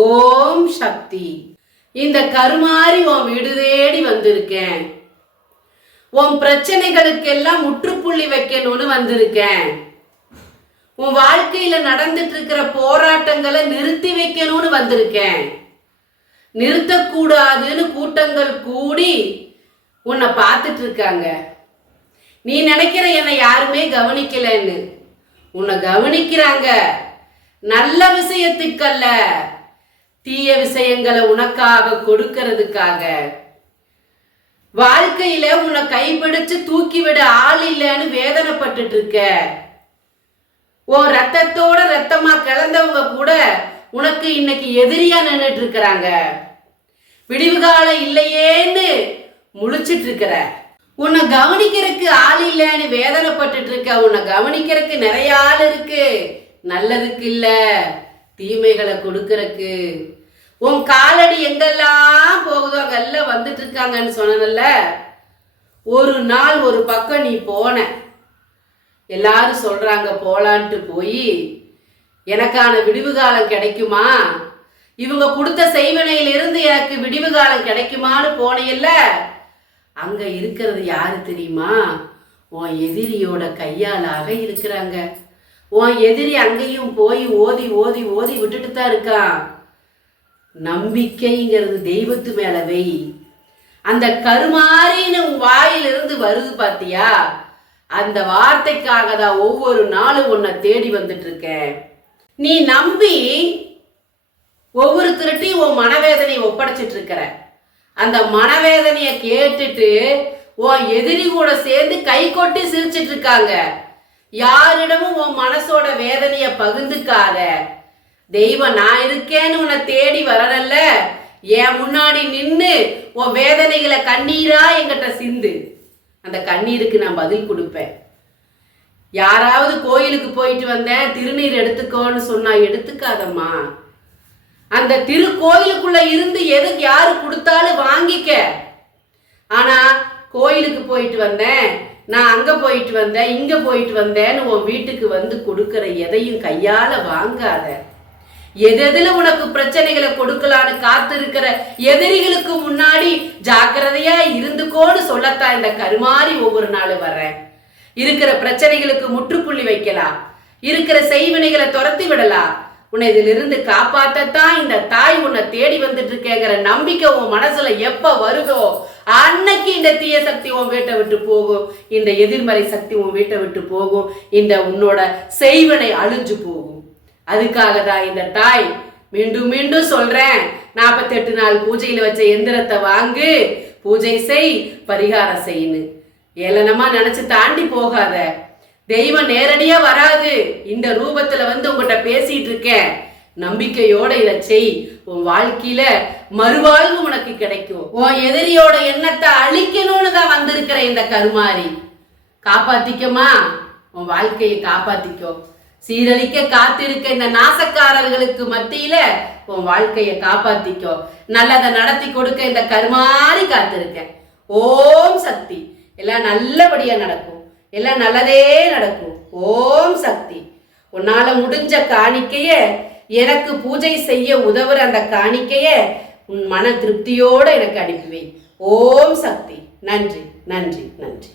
ஓம் சக்தி. இந்த கருமாறி உன் வீடு தேடி வந்திருக்கேன். உன் பிரச்சனைகளுக்கெல்லாம் முற்றுப்புள்ளி வைக்கணும்னு வந்திருக்கேன். உன் வாழ்க்கையில நடந்துட்டு இருக்கிற போராட்டங்களை நிறுத்தி வைக்கணும்னு வந்திருக்கேன். நிறுத்தக்கூடாதுன்னு கூட்டங்கள் கூடி உன்னை பார்த்துட்டு இருக்காங்க. நீ நினைக்கிற என்னை யாருமே கவனிக்கலன்னு. உன்னை கவனிக்கிறாங்க. நல்ல விஷயத்துக்கல்ல, தீய விஷயங்களை உனக்காக கொடுக்கிறதுக்காக. வாழ்க்கையில உன்னை கைப்பிடிச்சு தூக்கிவிட ஆள் இல்லைன்னு வேதனைப்பட்டு இருக்க. உன் ரத்தத்தோட ரத்தமா கிளந்தவங்க கூட உனக்கு இன்னைக்கு எதிரியா நின்றுட்டு இருக்கிறாங்க. விடிவு காலம் இல்லையேன்னு முழிச்சிட்டு இருக்கிற. உன்னை கவனிக்கிறதுக்கு ஆள் இல்லைன்னு வேதனைப்பட்டு இருக்க. உன்னை கவனிக்கிறதுக்கு நிறைய ஆள் இருக்கு. நல்லதுக்கு இல்ல, தீமைகளை கொடுக்கறக்கு. உன் காலடி எங்கெல்லாம் போகுதோ அங்கெல்லாம் வந்துட்டு இருக்காங்கன்னு சொன்னல. ஒரு நாள் ஒரு பக்கம் நீ போன. எல்லாரும் சொல்றாங்க போலான்ட்டு போய் எனக்கான விடிவு காலம் கிடைக்குமா, இவங்க கொடுத்த செய்வனையிலிருந்து எனக்கு விடிவு காலம் கிடைக்குமான்னு போனையில்ல. அங்க இருக்கிறது யாரு தெரியுமா? உன் எதிரியோட கையாளாக இருக்கிறாங்க. உன் எதிரி அங்கேயும் போய் ஓதி ஓதி ஓதி விட்டுட்டு தான் இருக்கான். நம்பிக்கைங்கிறது தெய்வத்து மேல வை. அந்த கருமாறின்னு உன் வாயிலிருந்து வருது பாத்தியா, அந்த வார்த்தைக்காக தான் ஒவ்வொரு நாளும் உன்னை தேடி வந்துட்டு இருக்கேன். நீ நம்பி ஒவ்வொருத்தருட்டையும் உன் மனவேதனையை ஒப்படைச்சிட்டு இருக்கிற. அந்த மனவேதனைய கேட்டுட்டு உன் எதிரி கூட சேர்ந்து கை கொட்டி சிரிச்சிட்டு இருக்காங்க. யாரிடமும் உன் மனசோட வேதனைய பகிர்ந்துக்காத. தெய்வம் நான் இருக்கேன்னு உன்னை தேடி வரல. என் முன்னாடி நின்று உன் வேதனைகளை கண்ணீரா என்கிட்ட சிந்து. அந்த கண்ணீருக்கு நான் பதில் கொடுப்பேன். யாராவது கோயிலுக்கு போயிட்டு வந்தேன் திருநீர் எடுத்துக்கோன்னு சொன்னா எடுத்துக்காதம்மா. அந்த திருக்கோயிலுக்குள்ள இருந்து எதுக்கு யாரு கொடுத்தாலும் வாங்கிக்க. ஆனா கோயிலுக்கு போயிட்டு வந்தேன், நான் அங்க போயிட்டு வந்தேன், இங்க போயிட்டு வந்தேன்னு உன் வீட்டுக்கு வந்து கொடுக்கற எதையும் கையால வாங்காத. எதுல உனக்கு பிரச்சனைகளை கொடுக்கலான்னு காத்து இருக்கிற எதிரிகளுக்கு முன்னாடி ஜாக்கிரதையா இருந்துக்கோன்னு சொல்லத்தான் இந்த கருமாறி ஒவ்வொரு நாளும் வர்றேன். இருக்கிற பிரச்சனைகளுக்கு முற்றுப்புள்ளி வைக்கலாம், இருக்கிற செய்வினைகளை துரத்தி விடலாம். உன்னை இதிலிருந்து காப்பாற்றத்தான் இந்த தாய் உன்னை தேடி வந்துட்டு இருக்கேங்கிற நம்பிக்கை உன் மனசுல எப்ப வருதோ அன்னைக்கு இந்த தீய சக்தி உன் வீட்டை விட்டு போகும். இந்த எதிர்மறை சக்தி உன் வீட்டை விட்டு போகும். இந்த உன்னோட செய்வினை அழிஞ்சு போகும். அதுக்காக தான் இந்த தாய் மீண்டும் மீண்டும் சொல்றேன், 48 நாள் பூஜையில வச்ச எந்திரத்தை வாங்கு, பூஜை செய், பரிகாரம் செய்யு. ஏளனமா நினைச்சு தாண்டி போகாத. தெய்வம் நேரடியா வராது. இந்த ரூபத்துல வந்து உங்ககிட்ட பேசிட்டு இருக்கேன். நம்பிக்கையோட இதை செய். உன் வாழ்க்கையில மறுவாழ்வு உனக்கு கிடைக்கும். உன் எதிரியோட எண்ணத்தை அழிக்கணும்னு தான் வந்திருக்கிற இந்த கருமாறி. காப்பாத்திக்கமா, உன் வாழ்க்கையை காப்பாத்திக்கோ. சீரழிக்க காத்திருக்க இந்த நாசக்காரர்களுக்கு மத்தியில உன் வாழ்க்கையை காப்பாத்திக்கோ. நல்லதை நடத்தி கொடுக்க இந்த கருமாறி காத்திருக்க. ஓம் சக்தி. எல்லாம் நல்லபடியா நடக்கும். எல்லாம் நல்லதே நடக்கும். ஓம் சக்தி. உன்னால முடிஞ்ச காணிக்கைய, எனக்கு பூஜை செய்ய உதவுற அந்த காணிக்கைய உன் மன திருப்தியோட எனக்கு அனுப்புவேன். ஓம் சக்தி. நன்றி நன்றி நன்றி.